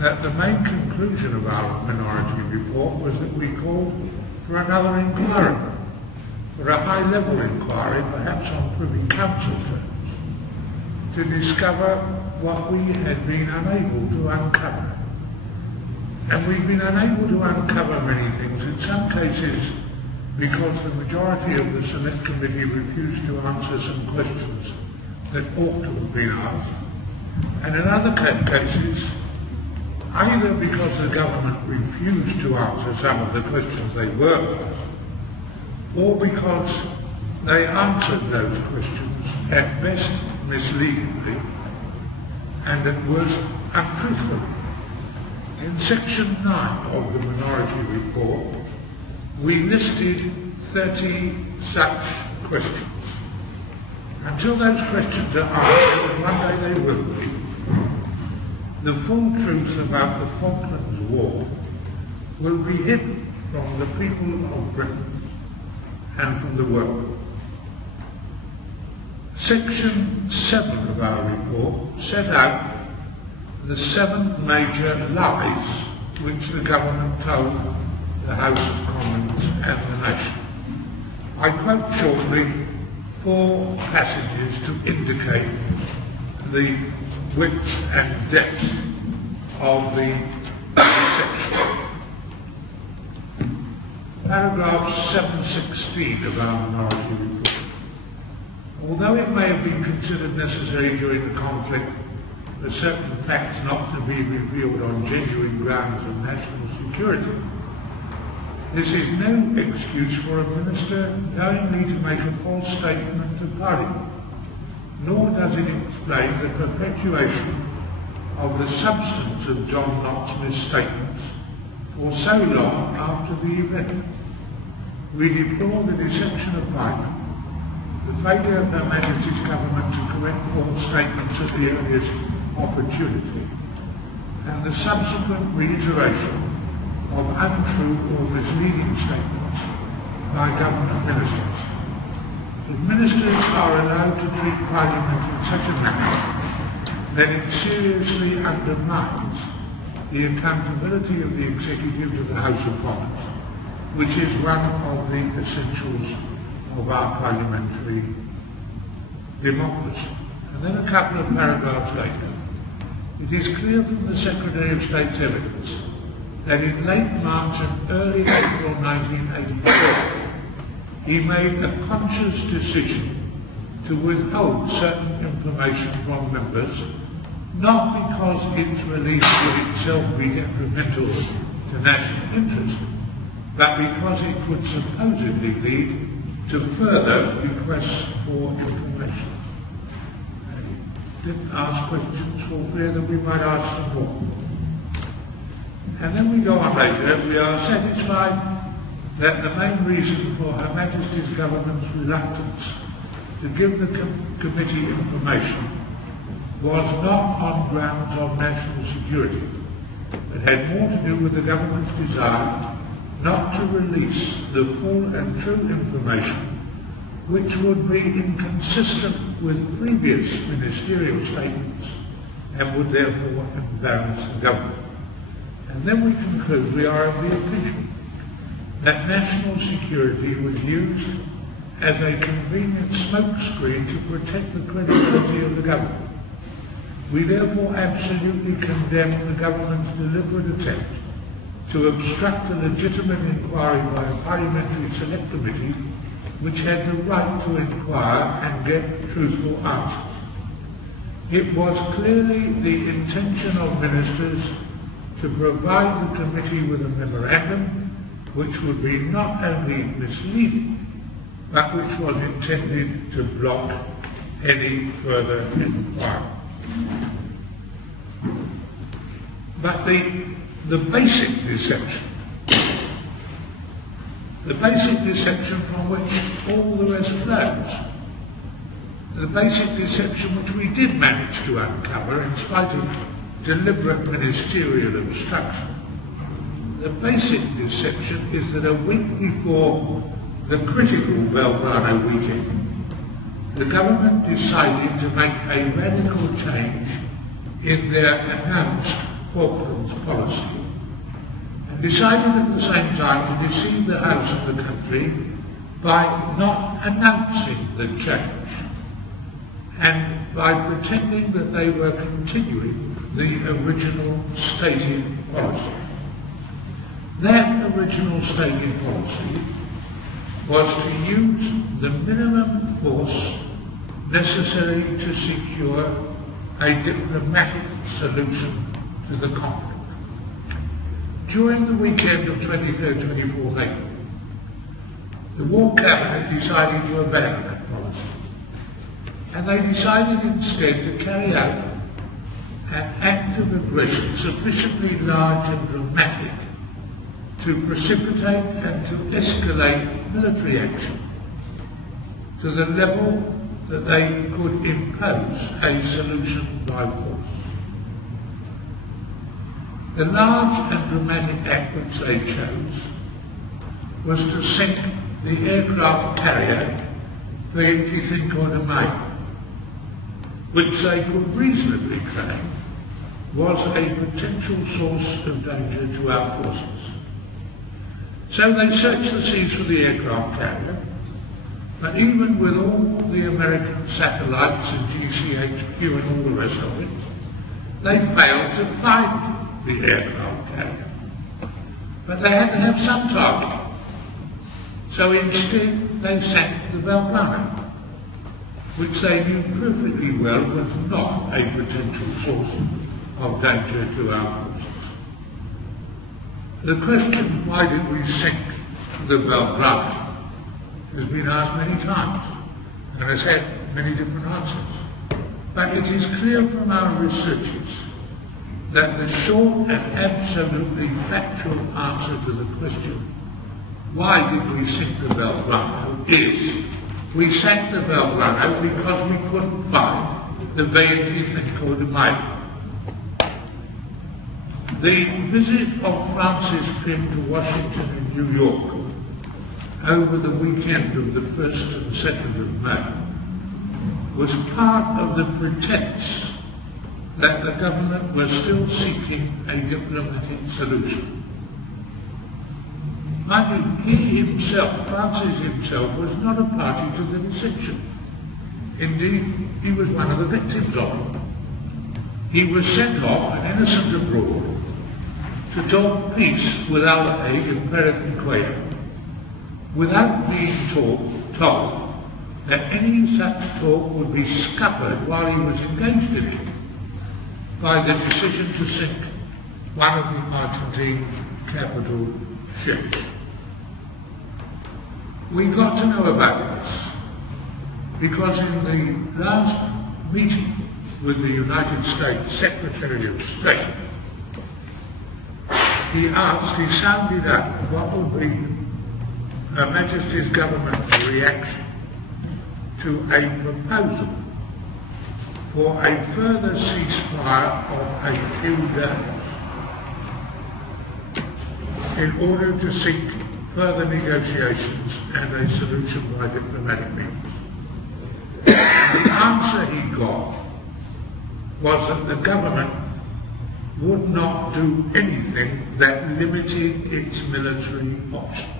that the main conclusion of our minority report was that we called for another inquiry, for a high-level inquiry, perhaps on Privy Council terms, to discover what we had been unable to uncover. And we've been unable to uncover many things, in some cases because the majority of the Select Committee refused to answer some questions that ought to have been asked, and in other cases, either because the government refused to answer some of the questions they were asked, or because they answered those questions at best misleadingly and at worst untruthfully. In section 9 of the minority report, we listed 30 such questions. Until those questions are answered, and one day they will be, the full truth about the Falklands War will be hidden from the people of Britain and from the world. Section 7 of our report set out the 7 major lies which the government told the House of Commons and the nation. I quote shortly 4 passages to indicate the width and depth of the deception. Paragraph 716 of our minority report. Although it may have been considered necessary during the conflict for certain facts not to be revealed on genuine grounds of national security, this is no excuse for a minister knowingly to make a false statement to Parliament, nor does it explain the perpetuation of the substance of John Knott's misstatements for so long after the event. We deplore the deception of Parliament, the failure of Her Majesty's Government to correct false statements at the earliest opportunity, and the subsequent reiteration of untrue or misleading statements by government ministers. If ministers are allowed to treat Parliament in such a manner, then it seriously undermines the accountability of the executive to the House of Commons, which is one of the essentials of our parliamentary democracy. And then a couple of paragraphs later, it is clear from the Secretary of State's evidence that in late March and early April 1984, he made a conscious decision to withhold certain information from members, not because its release would itself be detrimental to national interest, but because it could supposedly lead to further requests for information. He didn't ask questions for fear that we might ask some more. And then we go on later, we are satisfied that the main reason for Her Majesty's Government's reluctance to give the committee information was not on grounds of national security, but had more to do with the government's desire not to release the full and true information which would be inconsistent with previous ministerial statements and would therefore embarrass the government. And then we conclude we are of the opinion that national security was used as a convenient smokescreen to protect the credibility of the government. We therefore absolutely condemn the government's deliberate attempt to obstruct a legitimate inquiry by a parliamentary select committee which had the right to inquire and get truthful answers. It was clearly the intention of ministers to provide the committee with a memorandum which would be not only misleading, but which was intended to block any further inquiry. But the basic deception from which all the rest flows, the basic deception which we did manage to uncover in spite of deliberate ministerial obstruction, the basic deception is that a week before the critical Belgrano weekend, the government decided to make a radical change in their announced Falklands policy, and decided at the same time to deceive the House and the country by not announcing the change and by pretending that they were continuing the original stated policy. That original stated policy was to use the minimum force necessary to secure a diplomatic solution to the conflict. During the weekend of 23rd, 24th April, the War Cabinet decided to abandon that policy, and they decided instead to carry out an act of aggression sufficiently large and dramatic to precipitate and to escalate military action to the level that they could impose a solution by force. The large and dramatic act which they chose was to sink the aircraft carrier the Cinco de Mayo, which they could reasonably claim was a potential source of danger to our forces. So they searched the seas for the aircraft carrier, but even with all the American satellites and GCHQ and all the rest of it, they failed to find the aircraft carrier. But they had to have some target. So instead they sank the Belgrano, which they knew perfectly well was not a potential source of danger to our forces. The question, why did we sink the Belgrano, has been asked many times and has had many different answers. But it is clear from our researches that the short and absolutely factual answer to the question, why did we sink the Belgrano, is we sank the Belgrano because we couldn't find the 25 de Mayo. The visit of Francis Pym to Washington and New York over the weekend of the 1st and 2nd of May was part of the pretense that the government was still seeking a diplomatic solution. Mind you, he himself, Francis himself, was not a party to the deception. Indeed, he was one of the victims of it. He was sent off, an innocent abroad, to talk peace with Al Haig and Perez without being told that any such talk would be scuppered while he was engaged in it by the decision to sink one of the Argentine capital ships. We got to know about this because in the last meeting with the United States Secretary of State, he sounded out what would be Her Majesty's government's reaction to a proposal for a further ceasefire of a few days in order to seek further negotiations and a solution by diplomatic means. The answer he got was that the government would not do anything that limited its military options.